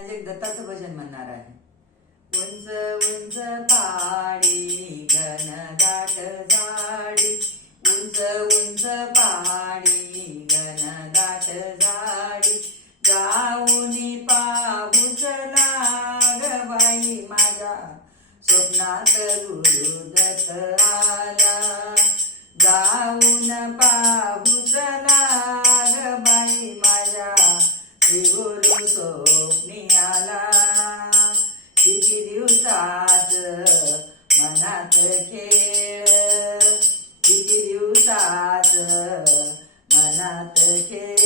आज एक दत्ताचं भजन म्हणणार आहे. उंच उंच पहाडी घनदाट झाडी. उंच उंच पहाडी घनदाट झाडी. जाऊनी पाहूच लाग बाई माझ्या. स्वप्नात गुरु दत्त आला. जाऊन पाहूच लाग बाई माझ्या. गुरु स्वप्नी खेळ किती दिवसाच मनात खेळ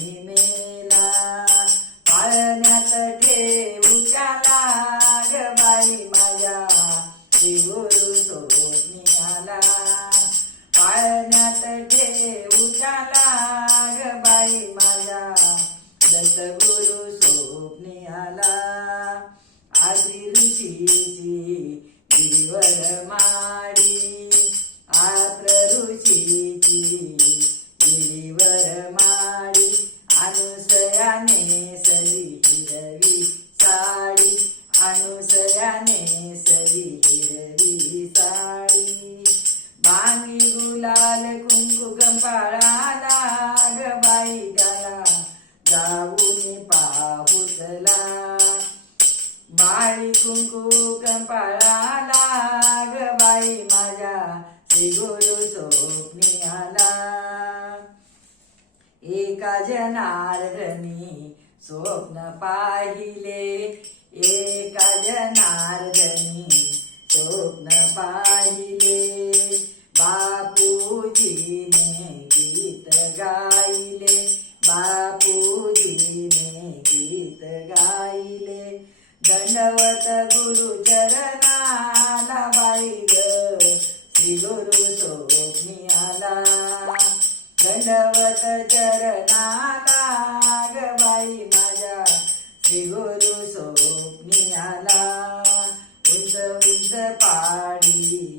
पौर्णिमेला पाळण्यात ठेवू त्याला बाई माझ्या. श्री गुरु आला पाळण्यात ठेवू त्याला बाई माझ्या. दत्त गुरु आला आजी ऋषीची गिरीवर माडी आत्र ऋषीची गिरीवर माडी अनुसयाने सरी हिरवी साडी. अनुसयाने सरी हिरवी साडी. बांगी गुलाल कुंकू कंपाळाला नाग बाई गाला. जाऊन पाहुतला बाळी कुंकू कंपाळाला नाग बाई माझ्या. श्री गुरु एका जनार्दनी? स्वप्न पाहिले एका जनार्दनी। स्वप्न पाहिले बापूजीने गीत गायले। बापूजीने गीत गायले। दंडवत गुरु दंडवत चरणाग बाई माझ्या श्री गुरु सोपनियाला. उंच उंच पाडी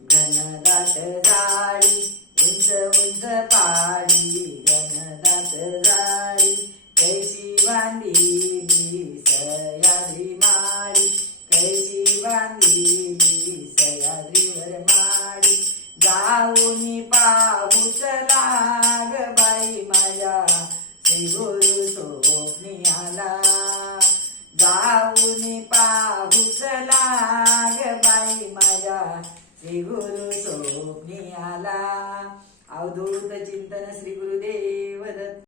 घनदाट जाळी. उंच उंच पाडी घनदाट जाळी. कैशी बांधी सयाद्री माळी. कैशी बांधली सयाद्रीवर माळी. जाऊन श्री गुरु स्वप्नी आला अवधूत चिंतन श्री गुरुदेव दत्त